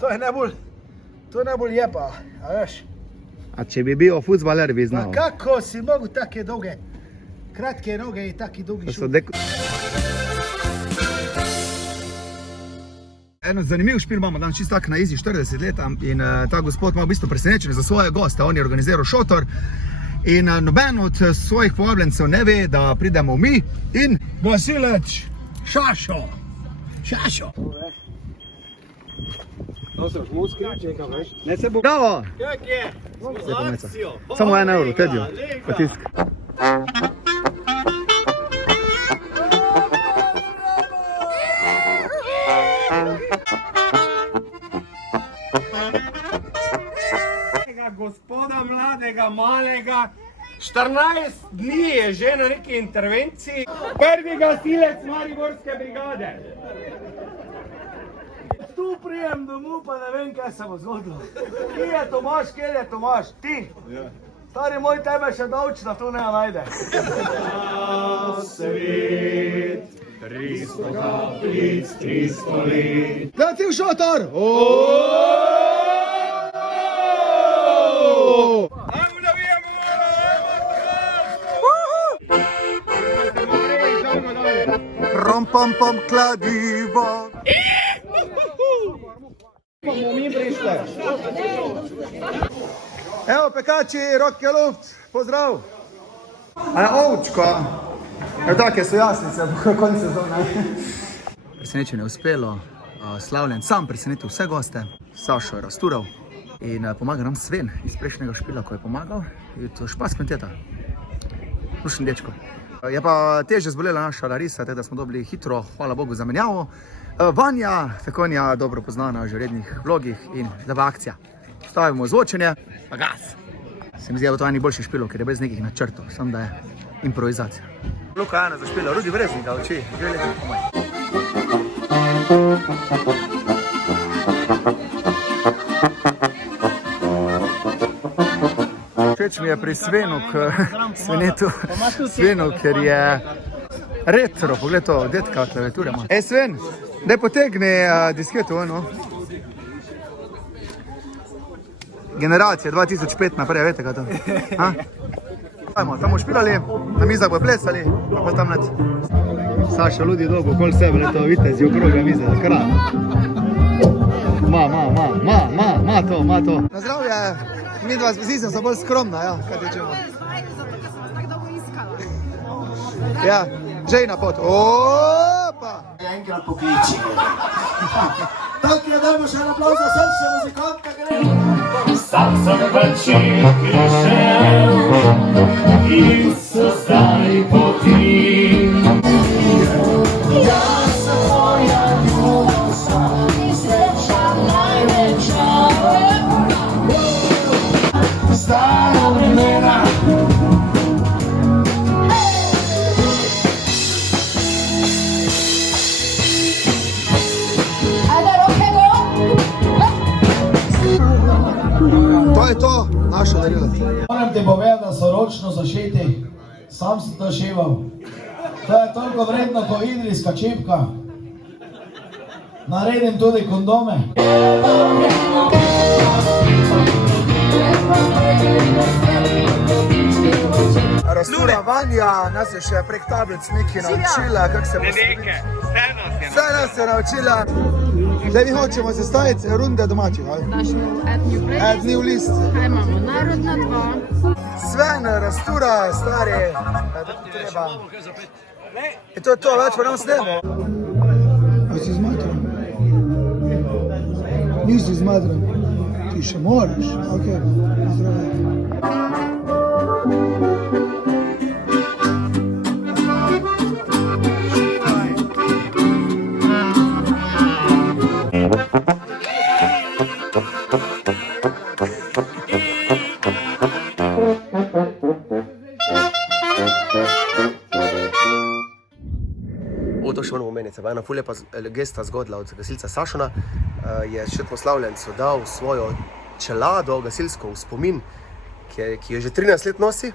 To je najbolj jepa, a veš. A če bi bil futbaler, bi znal. Kako si mogel take dolge, kratke noge in taki dolgi šut? Eno zanimiv špil imamo danes čisto tak na izi 40 let in ta gospod ima v bistvu presenečenje za svoje goste. On je organiziral šotor in noben od svojih povabljencev ne ve, da pridemo mi in Gasilec Šašo. Šašo. Ne se bo... Bravo! Kak je? Z akcijo. Samo 1 euro, Tedjo. Potisk. Gospoda mladega, malega, 14 dni je že na neki intervenciji. Prvi gasilec Mariborske brigade. Tu prijem domov, pa ne vem, kaj se bo zgodilo. Kje je Tomaš, kje je Tomaš? Ti? Stari moj, tebe še davčna tu ne najde. Svet, 300 kaplic, 300 let. Da ti v šotor! Rom pom pom kladivo. Evo pekači, roke luft, pozdrav. A je ovčko. Evo take so jasnice, konc sezone. Presenečenje je uspelo, Slavljen sam presenetil vse goste, Sašo je rastural in pomaga nam Sven iz prejšnjega špila, ko je pomagal. Je to špas kvinteta. Lušen dečko. Je pa teže zbolela naša Larisa, da smo dobili hitro, hvala Bogu, zamenjavo. Vanja, Fekonja, dobro poznana že v rednih vlogih in zdaj akcija. Stavimo zvočenje, pa gas. Se mi zdi, da bo to eni boljši špilov, ker je bez nekih načrtov, samo da je improvizacija. Luka Jana za špilo, Rudi Breznika, oči, dve leti pomaj. Všeč mi je pri Svenu, ker je retro, pogled to, detka klaviature ima. Sven, daj potegni disketo ono. Generacija 2005 naprej, vete kaj to? Tam bomo špilali, na mizah bojo plesali, pa pa tam nad. Saša ludi dolgo, okoli sebe, leto vitezi, okrogle mize, kraj. Ma to. Na zdravje, mi dva z Vizizem so bolj skromna, ja, kaj tečemo. Zato, ker sem vas tako dolgo iskala. Ja, že na pot. Opa! Enkrat pokliči. Tako je, dajmo še en aplauz za srčne muzikanta, gre. Sam sem vrčil prišel in so zdaj poti. Jaz sem tvoja ljubosa in sreča največja. Stara vremena. Ajde, roke go! To je to, naše darilo. Moram ti povedati, da so ročno zašiti, sam sem to šival. To je toliko vredno, ko idrijska čipka. Naredim tudi kondome. Rastura Vanja nas je še prek tablic nekaj naučila, kako se bo Neke, vse nas je naučila. Zdaj mi hočemo se staviti runde domačih, ali? Našu add new playlist. Add new list. Kaj imamo? Narodna 2. Sven, Rastura, stari, treba. In to je to, več pa nam snemo. A si zmatran? Nisi zmatran. Ti še moraš, okej, zdravje. To še moramo omeniti, ena ful je pa gesta zgodila od gasilca Sašona, je še poslavljencu dal svojo čelado gasilsko v spomin, ki jo že 13 let nosi,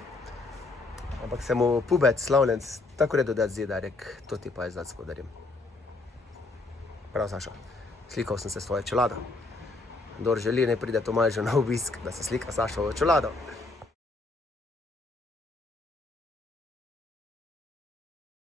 ampak se mu pubec slavljenc tako redo dati zdi, da je rek, to ti pa je zdaj podarim. Prav, Sašo, slikal sem se s tvoje čelado. Kdor želi, ne pride Tomažu na obisk, da se slika s Sašovo čelado.